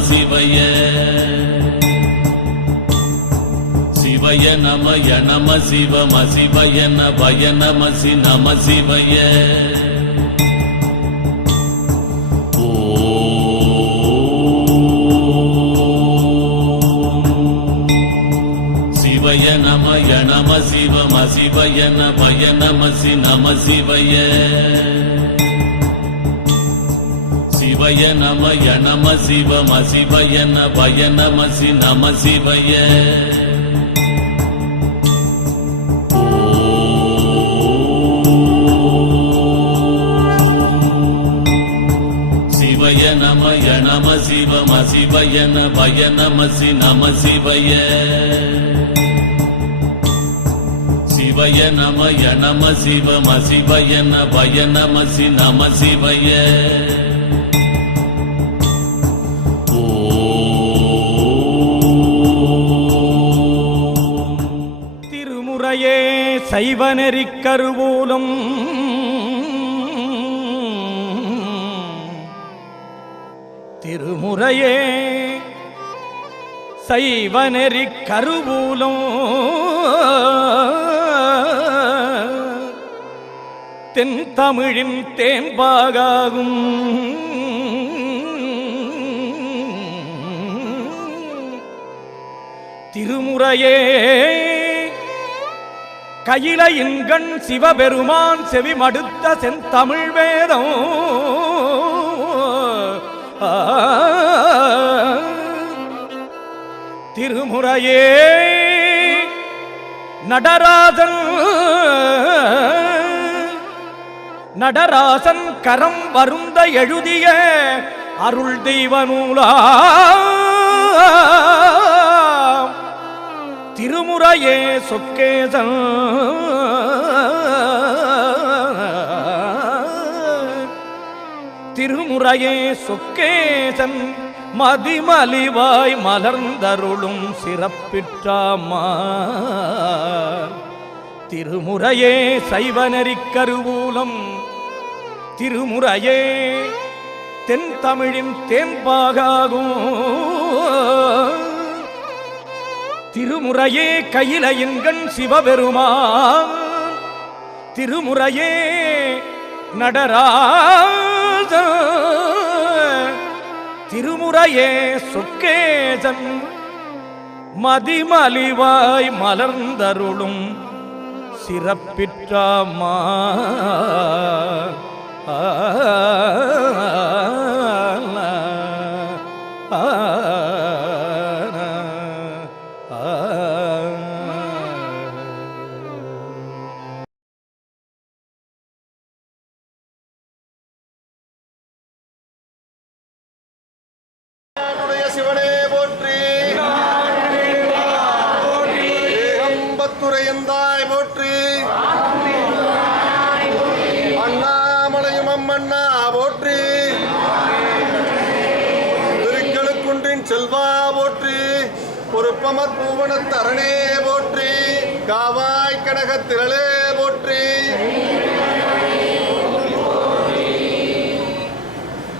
சிவய சிவய நமய நம சிவம சிவய நபய நமசி நம சிவய சிவய நமய நம சிவம சிவய நபய நமசி நம சிவய சிவய நமய நம சிவம சிவய நபய நமசி நம சிவய சிவய நமய நம சிவம சிவய நபய நமசி நம சிவய சிவய நமய நம சிவம சிவய நபய நமசி நம சிவய திருமுறையே சைவநெறிக் கருவூலம் திருமுறையே சைவநெறிக் கருவூலம் தென் தமிழின் தேன்பாகாகும் திருமுறையே கையிலையின்கண் சிவபெருமான் செவிமடுத்த செந்தமிழ் வேதம் திருமுறையே நடராசன் கரம் வருந்த எழுதிய அருள் தெய்வ நூலா திருமுறையே சொக்கேசன் திருமுறையே சொக்கேசன் மதிமலிவாய் மலர்ந்தருளும் சிறப்பிற்றாமா திருமுறையே சைவநெறிக் கருவூலம் திருமுறையே தென் தமிழின் தேன்பாகாகும் திருமுறையே கையிலையின்கண் சிவபெருமான் திருமுறையே நடராஜன் திருமுறையே சொக்கேசன் மதிமலிவாய் மலர்ந்தருளும் சிறப்பிற்றாமா சிவனே போற்றி ஏகம்பத்துரையந்தாய் போற்றி அண்ணாமலையும் அம்மண்ணா போற்றி திருக்கழுக்குன்றின் செல்வா போற்றி பொறுப்பமர் பூவனத்தரணே போற்றி காவாய் கனகத்திரளே போற்றி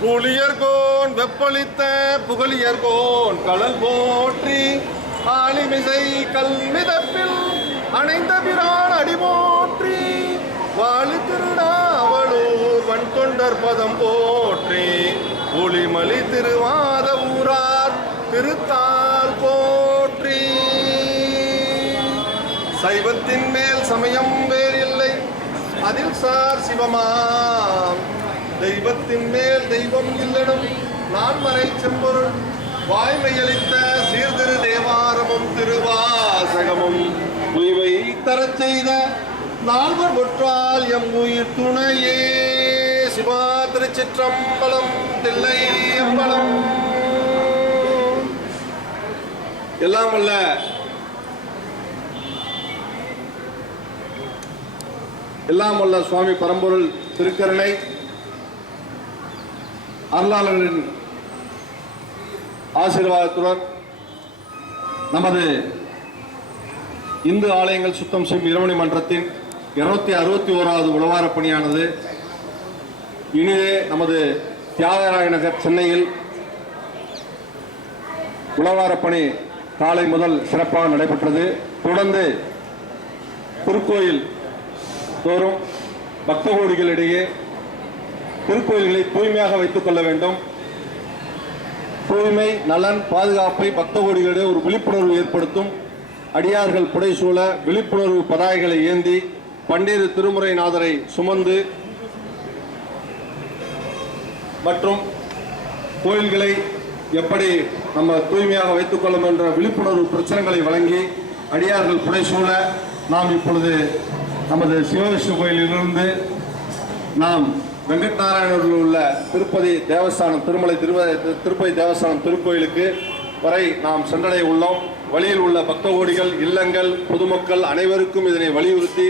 புலியர்கோன் வெப்பளித்த புகழியர்கோன் கடல் போற்றி ஆலிமிசை கல்மிதப்பில் அணைந்த பிரான் அடி போற்றி வாழி திருநாவலூர் வன்தொண்டர் பதம் போற்றி ஒளிமலி திருவாத ஊரார் திருத்தால் போற்றி சைவத்தின் மேல் சமயம் வேறில்லை அதில் சார் சிவமாம் தெய்வத்தின் மேல் தெய்வம் இல்லனும் நான்மறை செம்பொருள் வாய்மையளித்த சீர்திரு தேவாரமும் திருவாசகமும் உய்வை தரச் செய்த நால்வர் ஒற்றால் எம் உயிர் துணையே சிவா திருச்சிற்றம்பலம் தில்லை அம்பலம். எல்லாம் வல்ல சுவாமி பரம்பொருள் திருக்கருணை அருளாளர்களின் ஆசீர்வாதத்துடன் நமது இந்து ஆலயங்கள் சுத்தம் செய்யும் இரவணி மன்றத்தின் 261வது உழவார பணியானது இனிதே நமது தியாகராய நகர் சென்னையில் உழவார பணி காலை முதல் சிறப்பாக நடைபெற்றது. தொடர்ந்து திருக்கோயில் தோறும் பக்த கோடிகளிடையே திருக்கோயில்களை தூய்மையாக வைத்துக் கொள்ள வேண்டும். தூய்மை, நலன், பாதுகாப்பை பக்த கோடிகளிடையே ஒரு விழிப்புணர்வு ஏற்படுத்தும் அடியார்கள் புடைசூழ விழிப்புணர்வு பதாகைகளை ஏந்தி பன்னீர் திருமுறைநாதரை சுமந்து மற்றும் கோயில்களை எப்படி நம்ம தூய்மையாக வைத்துக் கொள்ளும் என்ற விழிப்புணர்வு பிரச்சனைகளை வழங்கி அடியார்கள் புடைசூழ நாம் இப்பொழுது நமது சிவவிஷ்ணு கோயிலிலிருந்து நாம் வெங்கட்நாராயணூரில் உள்ள திருப்பதி தேவஸ்தானம் திருப்பதி தேவஸ்தானம் திருக்கோயிலுக்கு வரை நாம் சென்றடைய உள்ளோம். வழியில் உள்ள பக்த கோடிகள், இல்லங்கள், பொதுமக்கள் அனைவருக்கும் இதனை வலியுறுத்தி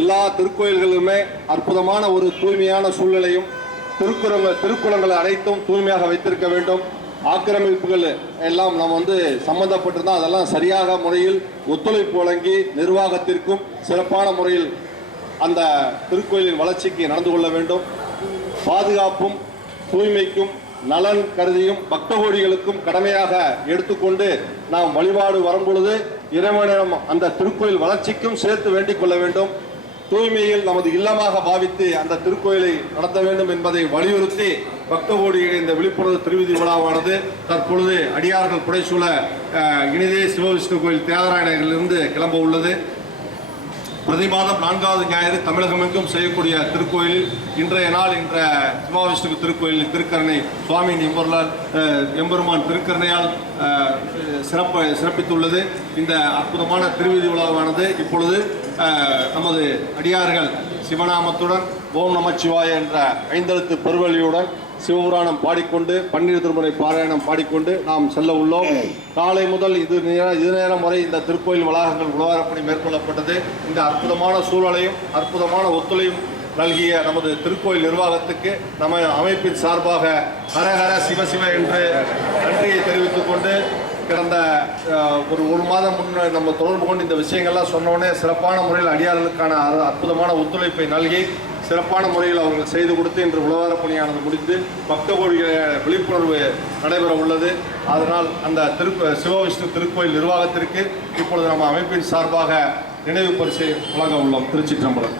எல்லா திருக்கோயில்களுமே அற்புதமான ஒரு தூய்மையான சூழ்நிலையும் திருக்குளங்கள் அனைத்தும் தூய்மையாக வைத்திருக்க வேண்டும். ஆக்கிரமிப்புகள் எல்லாம் நாம் சம்பந்தப்பட்டிருந்தால் அதெல்லாம் சரியாக முறையில் ஒத்துழைப்பு வழங்கி நிர்வாகத்திற்கும் சிறப்பான முறையில் அந்த திருக்கோயிலின் வளர்ச்சிக்கு நடந்து கொள்ள வேண்டும். பாதுகாப்பும் தூய்மைக்கும் நலன் கருதியும் பக்த கோடிகளுக்கும் கடமையாக எடுத்துக்கொண்டு நாம் வழிபாடு வரும்பொழுது இறைவனிடம் அந்த திருக்கோயில் வளர்ச்சிக்கும் சேர்த்து வேண்டிக் கொள்ள வேண்டும். தூய்மையில் நமது இல்லமாக பாவித்து அந்த திருக்கோயிலை நடத்த வேண்டும் என்பதை வலியுறுத்தி பக்த கோடிகளின் இந்த விழிப்புணர்வு திருவிதி விழாவானது தற்பொழுது அடியார்கள் புடைசூழ இனிதே சிவவிஷ்ணு கோயில் தியாகராயநகரிலிருந்து கிளம்ப உள்ளது. பிரதி மாதம் 4வது ஞாயிறு தமிழகமெங்கும் செய்யக்கூடிய திருக்கோயில் இன்றைய நாள் சிவவிஷ்ணு திருக்கோயில் திருக்கரணை சுவாமி எம்பெருமான் திருக்கரணையால் சிறப்பித்துள்ளது. இந்த அற்புதமான திருவிதி விழாவானது இப்பொழுது நமது அடியார்கள் சிவநாமத்துடன் ஓம் நமச்சிவாய என்ற 5 எழுத்து பெருவழியுடன் சிவபுராணம் பாடிக்கொண்டு பன்னீர் திருமுறை பாராயணம் பாடிக்கொண்டு நாம் செல்ல உள்ளோம். காலை முதல் இது நேரம் வரை இந்த திருக்கோயில் வளாகங்கள் உழவாரப்பணி மேற்கொள்ளப்பட்டது. இந்த அற்புதமான சூழலையும் அற்புதமான ஒத்துழையும் நல்கிய நமது திருக்கோயில் நிர்வாகத்துக்கு நம்ம அமைப்பின் சார்பாக ஹரஹர சிவசிவ என்று நன்றியை தெரிவித்துக் கொண்டு கடந்த ஒரு மாதம் முன்னே நம்ம தொடர்பு கொண்டு இந்த விஷயங்கள்லாம் சொன்னோடனே சிறப்பான முறையில் அடியார்களுக்கான அற்புதமான ஒத்துழைப்பை நல்கி சிறப்பான முறையில் அவர்கள் செய்து கொடுத்து இன்று உழவார பணியானது முடிந்து பக்த கோடிகள் விழிப்புணர்வு நடைபெற உள்ளது. அதனால் அந்த சிவவிஷ்ணு திருக்கோயில் நிர்வாகத்திற்கு இப்பொழுது நம்ம அமைப்பின் சார்பாக நினைவு பரிசை வழங்க உள்ளோம். திருச்சிற்றம்பலம்.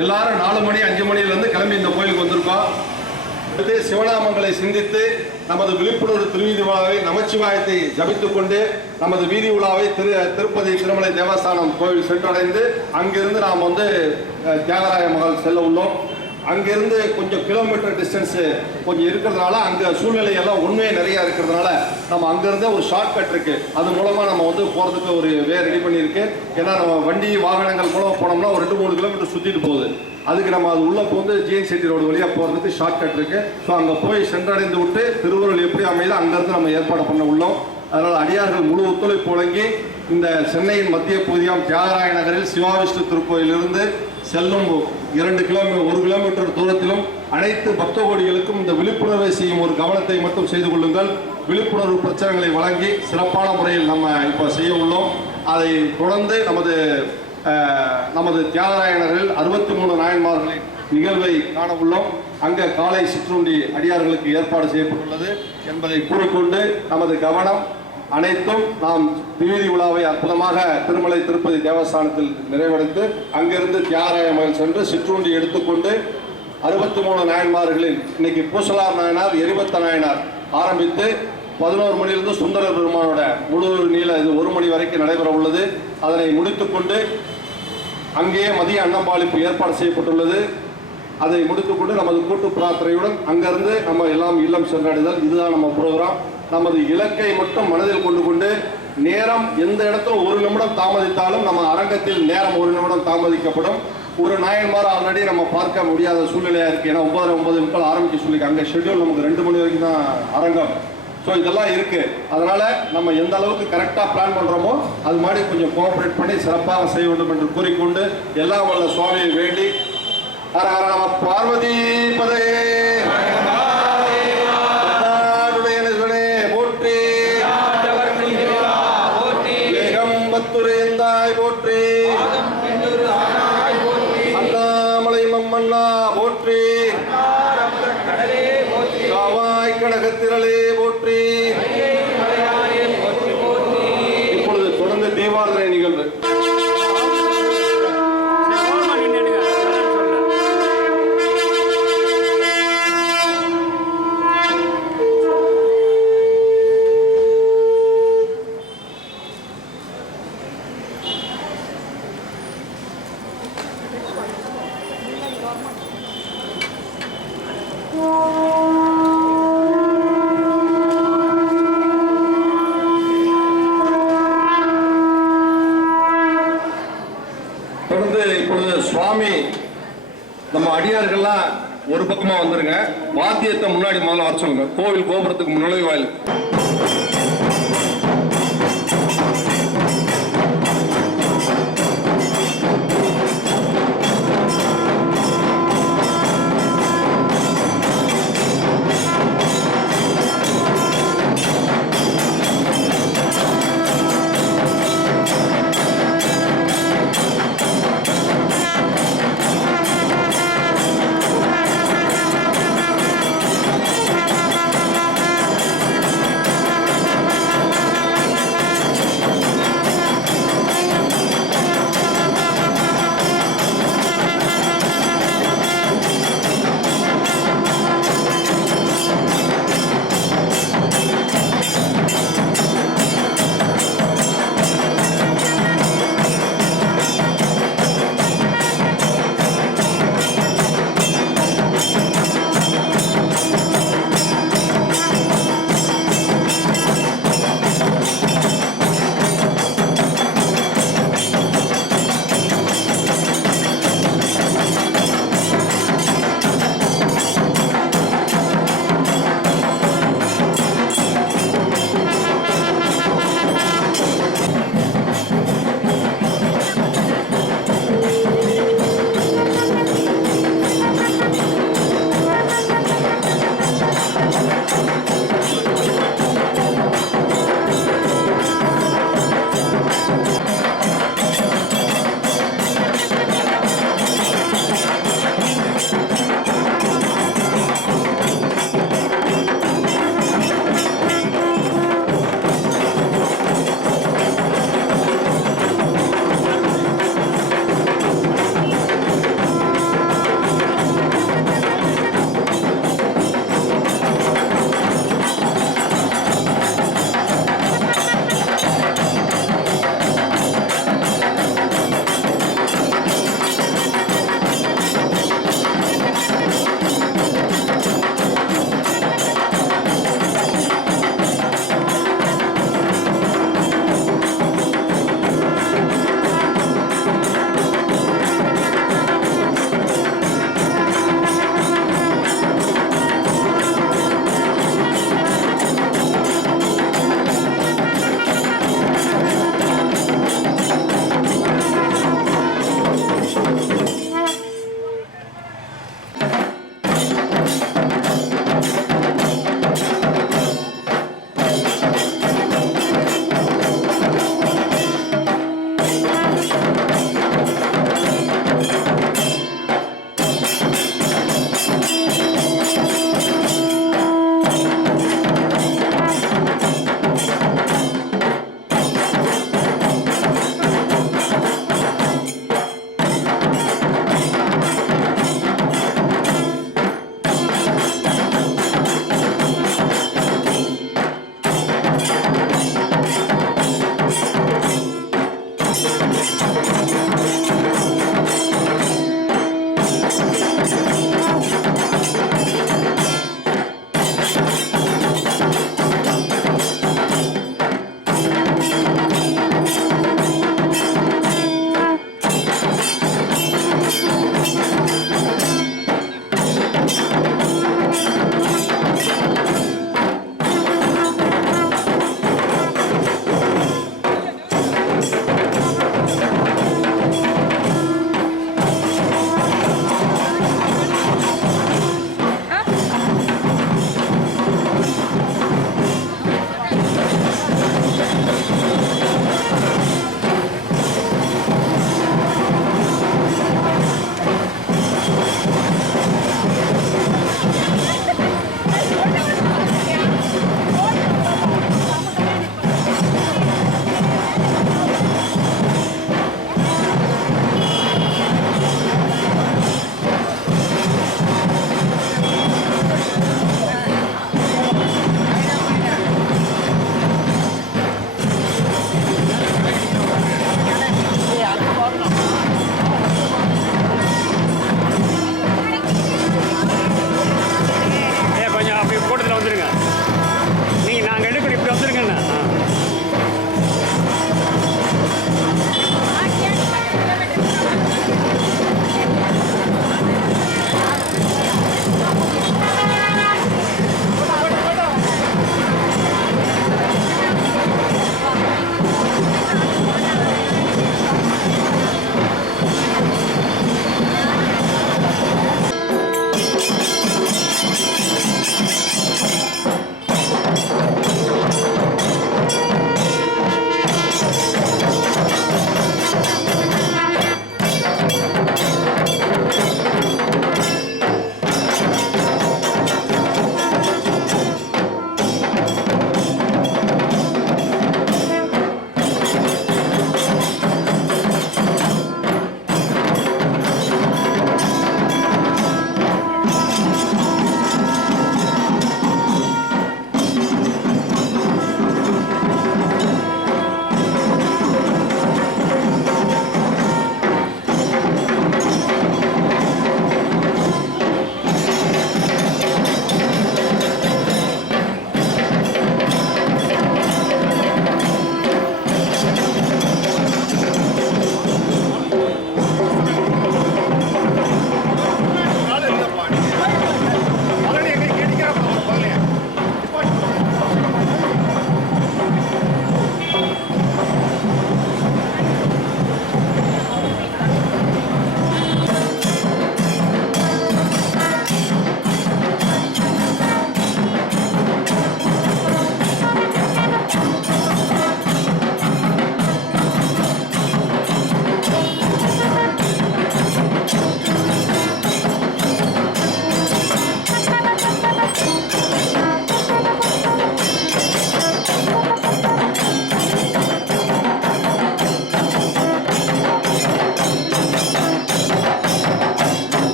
எல்லாரும் 4 மணி 5 மணியிலிருந்து கிளம்பி இந்த கோயிலுக்கு வந்திருக்கோம். சிவநாமங்களை சிந்தித்து நமது விழிப்புணர்வு திருவீதி விழாவை நமச்சிவாயத்தை ஜபித்துக் கொண்டு நமது வீதி விழாவை திருப்பதி திருமலை தேவஸ்தானம் கோவில் சென்றடைந்து அங்கிருந்து நாம் தியாகராய மகால் செல்ல உள்ளோம். அங்கிருந்து கொஞ்சம் கிலோமீட்டர் டிஸ்டன்ஸ் கொஞ்சம் இருக்கிறதுனால அங்கே சூழ்நிலை எல்லாம் உண்மையே நிறையா இருக்கிறதுனால நம்ம அங்கிருந்தே ஒரு ஷார்ட் கட் இருக்கு. அது மூலமாக நம்ம போகிறதுக்கு ஒரு வே ரெடி பண்ணியிருக்கு. ஏன்னா நம்ம வண்டி வாகனங்கள் மூலம் போனோம்னா ஒரு 2-3 கிலோமீட்டர் சுற்றிட்டு போகுது. அதுக்கு நம்ம அது உள்ள ஜிஎன்சிடி ரோடு வழியாக போகிறதுக்கு ஷார்ட் கட் இருக்கு. ஸோ அங்கே போய் சென்றடைந்து விட்டு திருவருள் எப்படி அமையுது அங்கேருந்து நம்ம ஏற்பாடு பண்ண உள்ளோம். அதனால் அடியார்கள் முழு ஒத்துழைப்பு வழங்கி இந்த சென்னையின் மத்திய பகுதியாம் தியாகராய நகரில் சிவவிஷ்ணு திருக்கோயிலிருந்து செல்லும் 1 கிலோமீட்டர் தூரத்திலும் அனைத்து பக்த கோடிகளுக்கும் இந்த விழிப்புணர்வை செய்யும் ஒரு கவனத்தை மட்டும் செய்து கொள்ளுங்கள். விழிப்புணர்வு பிரச்சனைகளை வழங்கி சிறப்பான முறையில் நம்ம இப்போ செய்ய உள்ளோம். அதை தொடர்ந்து நமது தியாகராய நகரில் 63 நாயன்மார்களின் நிகழ்வை காண உள்ளோம். அங்கே காலை சிற்றுண்டி அடியார்களுக்கு ஏற்பாடு செய்யப்பட்டுள்ளது என்பதை கூறிக்கொண்டு நமது கவனம் அனைத்தும் நாம் திருவீதி விழாவை அற்புதமாக திருமலை திருப்பதி தேவஸ்தானத்தில் நிறைவடைந்து அங்கிருந்து தியாகராய மகள் சென்று சிற்றுண்டி எடுத்துக்கொண்டு 63 நாயன்மார்களின் இன்னைக்கு பூசலார் நாயனார், எரிபத்த நாயனார் ஆரம்பித்து 11 மணியிலிருந்து சுந்தரர் பெருமானோட முழு நீள இது 1 மணி வரைக்கும் நடைபெற உள்ளது. அதனை முடித்துக்கொண்டு அங்கேயே மதிய அன்னம்பாளிப்பு ஏற்பாடு செய்யப்பட்டுள்ளது. அதை முடித்துக்கொண்டு நமது கூட்டு பிரார்த்தனையுடன் அங்கிருந்து நம்ம எல்லாம் இல்லம் சென்றடைதல். இதுதான் நம்ம ப்ரோக்ராம். நமது இலக்கை மட்டும் மனதில் கொண்டு நேரம் எந்த இடத்துல 1 நிமிடம் தாமதித்தாலும் நம்ம அரங்கத்தில் நேரம் 1 நிமிடம் தாமதிக்கப்படும். ஒரு நாயன்மார் ஆல்ரெடி நம்ம பார்க்க முடியாத சூழ்நிலையாக இருக்குது. ஏன்னா 9:09 ஆரம்பிக்க சொல்லியிருக்காங்க. ஷெட்யூல் நமக்கு 2 மணி வரைக்கும் தான் அரங்கம். ஸோ இதெல்லாம் இருக்கு. அதனால நம்ம எந்த அளவுக்கு கரெக்டாக பிளான் பண்றோமோ அது மாதிரி கொஞ்சம் கோஆபரேட் பண்ணி சிறப்பாக செய்ய வேண்டும் என்று கூறிக்கொண்டு எல்லாம் வல்ல சுவாமியை வேண்டி ஹர ஹர நம பார்வதி பதே போற்றி வேகம் பத்துரேந்தாய் போற்றி அண்ணாமலை மம்மண்ணா போற்றி காவாய் கனகத்திரளே போற்றி. இப்பொழுது தொடர்ந்து தீபாரதனை நிகழ்வு. தொடர்ந்து இப்பொழுது சுவாமி நம்ம அடியார்கள்லாம் ஒரு பக்கமா வந்துருங்க. வாத்தியத்தை முன்னாடி முதல்ல வர சொல்லுங்க. கோவில் கோபுரத்துக்கு முன்னாடி வாயில்.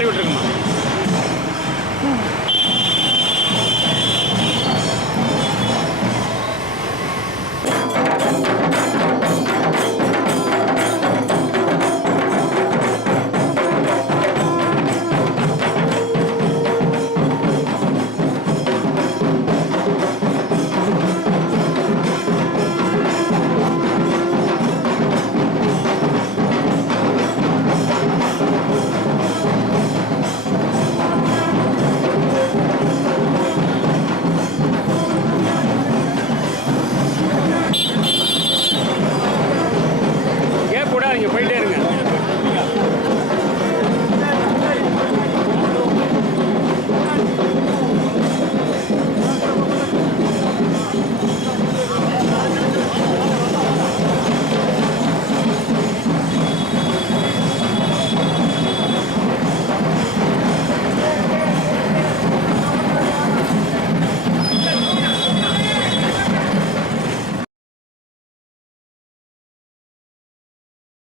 வழி விட்டுருங்க.